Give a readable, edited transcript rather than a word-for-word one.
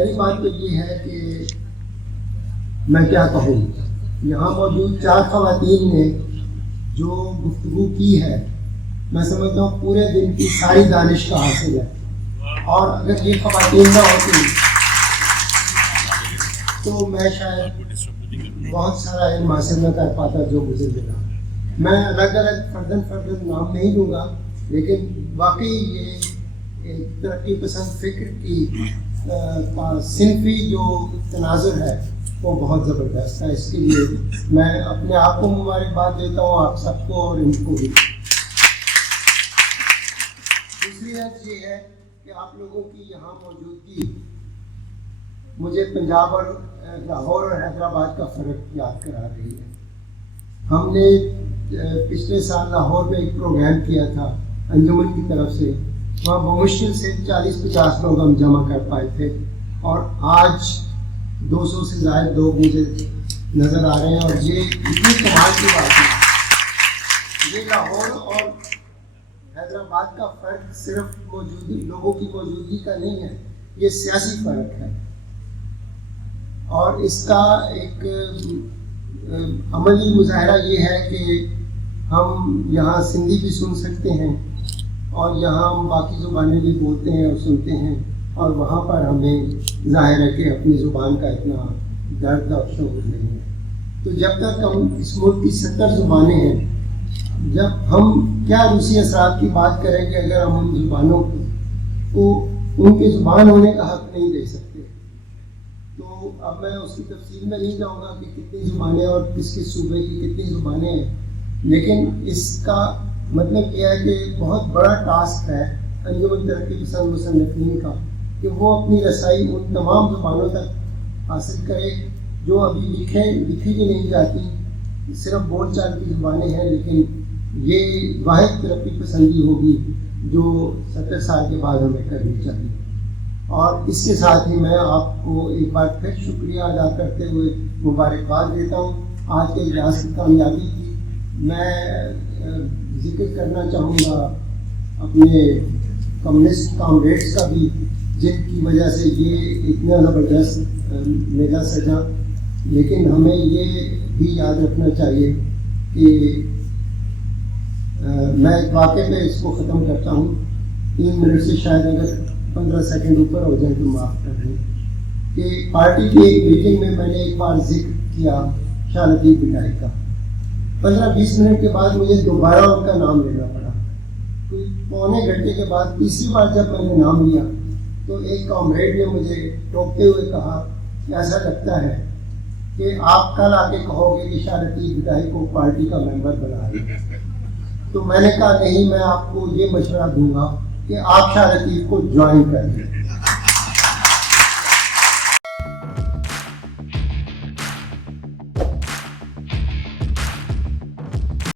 پہلی بات تو یہ ہے کہ میں کیا کہوں، یہاں موجود 4 خواتین نے جو گفتگو کی ہے میں سمجھتا ہوں پورے دن کی ساری دانش کا حاصل ہے، اور اگر یہ خواتین نہ ہوتی تو میں شاید بہت سارا علم حاصل نہ کر پاتا جو مجھے ملا۔ میں الگ الگ فردن نام نہیں دوں گا، لیکن واقعی یہ ایک ترقی پسند فکر کی صنفی جو تناظر ہے وہ بہت زبردست ہے۔ اس کے لیے میں اپنے آپ کو مبارکباد دیتا ہوں، آپ سب کو اور ان کو بھی۔ دوسری بات یہ ہے کہ آپ لوگوں کی یہاں موجودگی مجھے پنجاب اور لاہور اور حیدرآباد کا فرق یاد کرا رہی ہے۔ ہم نے پچھلے سال لاہور میں ایک پروگرام کیا تھا انجمن کی طرف سے، وہاں بمشکل سے 40-50 لوگ ہم جمع کر پائے تھے، اور آج 200 سے زائد لوگ مجھے نظر آ رہے ہیں، اور یہ اتنی کمال کی بات ہے۔ یہ لاہور اور حیدرآباد کا فرق صرف لوگوں کی موجودگی کا نہیں ہے، یہ سیاسی فرق ہے، اور اس کا ایک عملی مظاہرہ یہ ہے کہ ہم یہاں سندھی بھی سن سکتے ہیں، اور یہاں ہم باقی زبانیں بھی بولتے ہیں اور سنتے ہیں، اور وہاں پر ہمیں ظاہر ہے کہ اپنی زبان کا اتنا درد اور شعور نہیں ہے۔ تو جب تک ہم اس ملک کی 70 زبانیں ہیں، جب ہم کیا روسی اثرات کی بات کریں گے اگر ہم ان زبانوں کو ان کے زبان ہونے کا حق نہیں دے سکتے؟ تو اب میں اس کی تفصیل میں نہیں جاؤں گا کہ کتنی زبانیں اور کس کس صوبے کی کتنی زبانیں ہیں، لیکن اس کا مطلب یہ ہے کہ بہت بڑا ٹاسک ہے انجمن ترقی پسند مصنفین کا کہ وہ اپنی رسائی ان تمام زبانوں تک حاصل کرے جو ابھی لکھی بھی نہیں جاتی، صرف بول چال کی زبانیں ہیں، لیکن یہ واحد ترقی پسندی ہوگی جو 70 سال کے بعد ہمیں کرنی چاہیے۔ اور اس کے ساتھ ہی میں آپ کو ایک بار پھر شکریہ ادا کرتے ہوئے مبارکباد دیتا ہوں آج کے اجلاس کی کامیابی کی۔ میں ذکر کرنا چاہوں گا اپنے کمیونسٹ کامریڈس کا بھی، جن کی وجہ سے یہ اتنا زبردست میلہ سجا، لیکن ہمیں یہ بھی یاد رکھنا چاہیے کہ میں ایک واقعے پہ اس کو ختم کرتا ہوں، 3 منٹ سے شاید اگر 15 سیکنڈ اوپر ہو جائے تو معاف کر دیں، کہ پارٹی کی ایک میٹنگ میں نے ایک بار ذکر کیا شاہ لطیف بھٹائی کا، 15-20 منٹ کے بعد مجھے دوبارہ ان کا نام لینا پڑا، کوئی پونے گھنٹے کے بعد تیسری بار جب میں نے نام لیا تو ایک کامریڈ نے مجھے ٹوکتے ہوئے کہا کہ ایسا لگتا ہے کہ آپ کل آ کے کہو گے کہ شاہ لطیف بھٹائی کو پارٹی کا ممبر بنا دیں۔ تو میں نے کہا نہیں، میں آپ کو یہ مشورہ دوں گا کہ آپ شاہ لطیف کو جوائن کر لیں۔